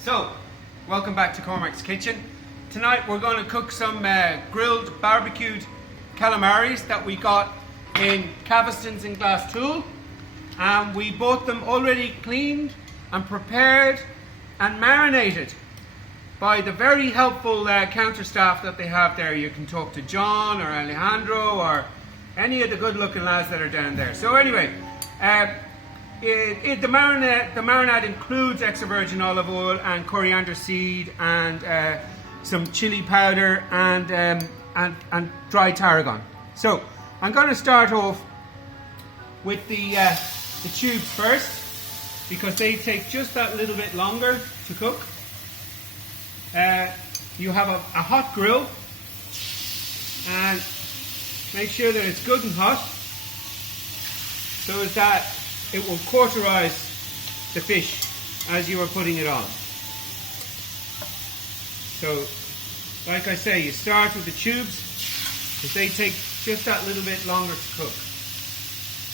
So, welcome back to Cormac's Kitchen. Tonight we're going to cook some grilled barbecued calamaris that we got in Caveston's in Glasstool. We bought them already cleaned and prepared and marinated by the very helpful counter staff that they have there. You can talk to John or Alejandro or any of the good looking lads that are down there. So anyway, the marinade includes extra virgin olive oil and coriander seed and some chili powder and dry tarragon. So I'm going to start off with the tubes first because they take just that little bit longer to cook. You have a hot grill and make sure that it's good and hot so as that it will cauterize the fish as you are putting it on. So, like I say, you start with the tubes because they take just that little bit longer to cook.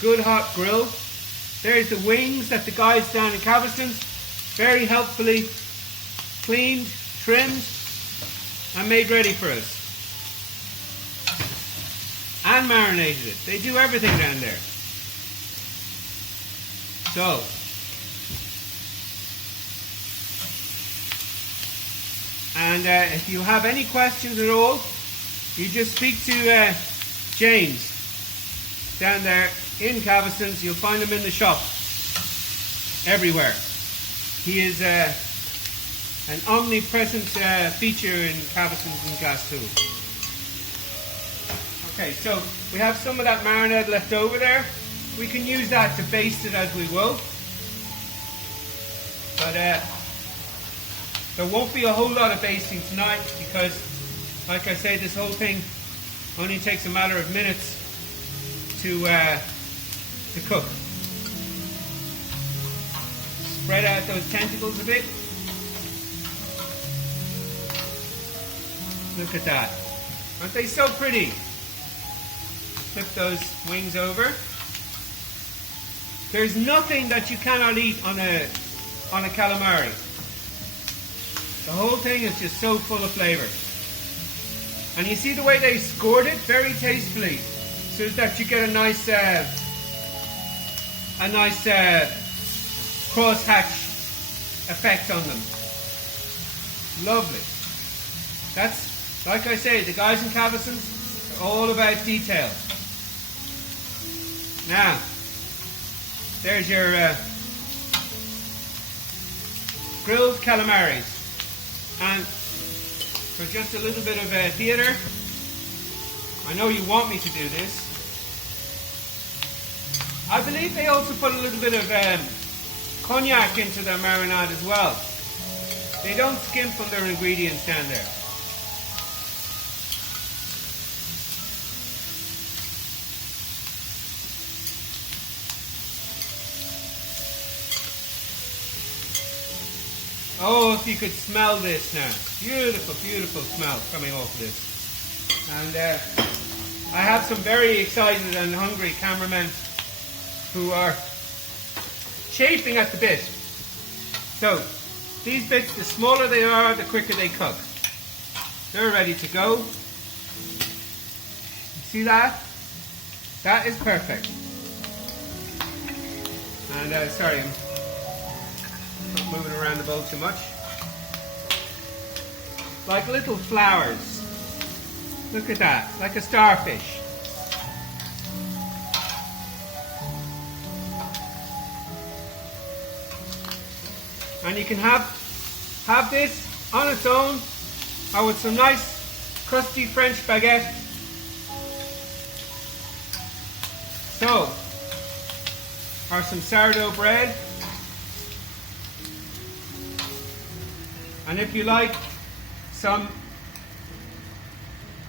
Good hot grill. There's the wings that the guys down in Caveston's very helpfully cleaned, trimmed, and made ready for us. And marinated it. They do everything down there. So, and if you have any questions at all, you just speak to James down there in Caveston's. You'll find him in the shop everywhere. He is an omnipresent feature in Caveston's and Glasstool. Okay, so we have some of that marinade left over there. We can use that to baste it as we will. But there won't be a whole lot of basting tonight because, like I say, this whole thing only takes a matter of minutes to cook. Spread out those tentacles a bit. Look at that. Aren't they so pretty? Flip those wings over. There's nothing that you cannot eat on a calamari. The whole thing is just so full of flavour. And you see the way they scored it very tastefully, so that you get a nice cross-hatch effect on them. Lovely. That's, like I say, the guys in Caveston's are all about detail. Now, there's your grilled calamaris. And for just a little bit of theatre, I know you want me to do this. I believe they also put a little bit of cognac into their marinade as well. They don't skimp on their ingredients down there. Oh, if you could smell this now. Beautiful, beautiful smell coming off of this. And I have some very excited and hungry cameramen who are chafing at the bit. So, these bits, the smaller they are, the quicker they cook. They're ready to go. See that? That is perfect. And sorry, I'm not moving around the bowl too much. Like little flowers. Look at that, like a starfish. And you can have this on its own or with some nice crusty French baguette. So, or some sourdough bread. And if you like, some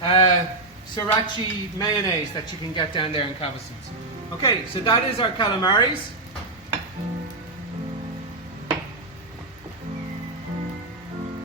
sriracha mayonnaise that you can get down there in Caveston's. Okay, so that is our calamaris.